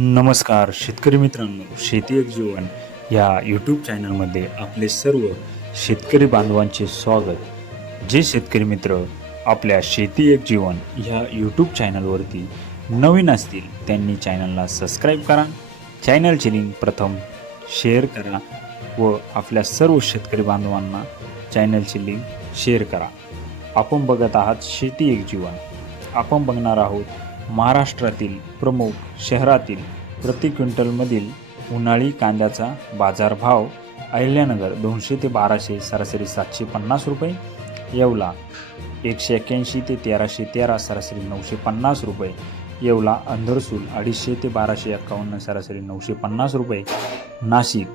नमस्कार शेतकरी मित्रांनो शेती एक जीवन या यूट्यूब चॅनलमध्ये आपले सर्व शेतकरी बांधवांचे स्वागत. जे शेतकरी मित्र आपल्या शेती एक जीवन ह्या यूट्यूब चॅनलवरती नवीन असतील त्यांनी चॅनलला सबस्क्राईब करा. चॅनलची लिंक प्रथम शेअर करा व आपल्या सर्व शेतकरी बांधवांना चॅनलची लिंक शेअर करा. आपण बघत आहात शेती एक जीवन. आपण बघणार आहोत महाराष्ट्रातील प्रमुख शहरातील प्रति क्विंटलमधील उन्हाळी कांद्याचा बाजारभाव अहिल्यानगर दोनशे ते बाराशे सरासरी सातशे पन्नास रुपये येवला एकशे एक्याऐंशी ते तेराशे तेरा सरासरी नऊशे पन्नास रुपये येवला अंधरसूल अडीचशे ते बाराशे एक्कावन्न सरासरी नऊशे पन्नास रुपये नाशिक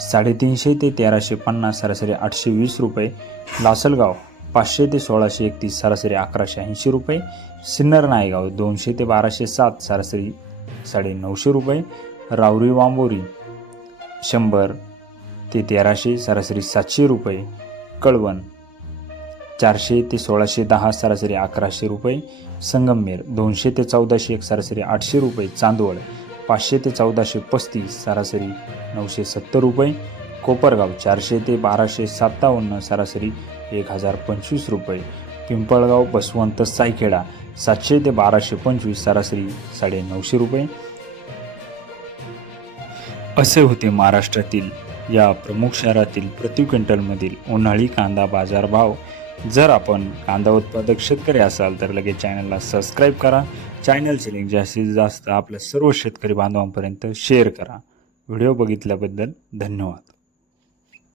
साडेतीनशे ते तेराशे पन्नास सरासरी आठशे वीस रुपये लासलगाव पाचशे ते सोळाशे एकतीस सरासरी अकराशे ऐंशी रुपये. सिन्नर नायगाव दोनशे ते बाराशे सात सरासरी साडे नऊशे रुपये. रावरी वांबोरी शंभर ते तेराशे सरासरी सातशे रुपये. कळवण चारशे ते सोळाशे दहा सरासरी अकराशे रुपये. संगमनेर दोनशे ते चौदाशे एक सरासरी आठशे रुपये. चांदवड पाचशे ते चौदाशे पस्तीस सरासरी नऊशे सत्तर रुपये. कोपरगाव चारशे ते बाराशे सत्तावन्न सरासरी एक हजार पंचवीस रुपये. पिंपळगाव बसवंत सायखेडा सातशे ते बाराशे पंचवीस सरासरी साडे नऊशे रुपये. असे होते महाराष्ट्रातील या प्रमुख शहरातील प्रति क्विंटलमधील उन्हाळी कांदा बाजारभाव जर आपण कांदा उत्पादक शेतकरी असाल तर लगेच चॅनलला सबस्क्राईब करा. चॅनलचे लिंक जास्तीत जास्त आपल्या सर्व शेतकरी बांधवांपर्यंत शेअर करा. व्हिडिओ बघितल्याबद्दल धन्यवाद.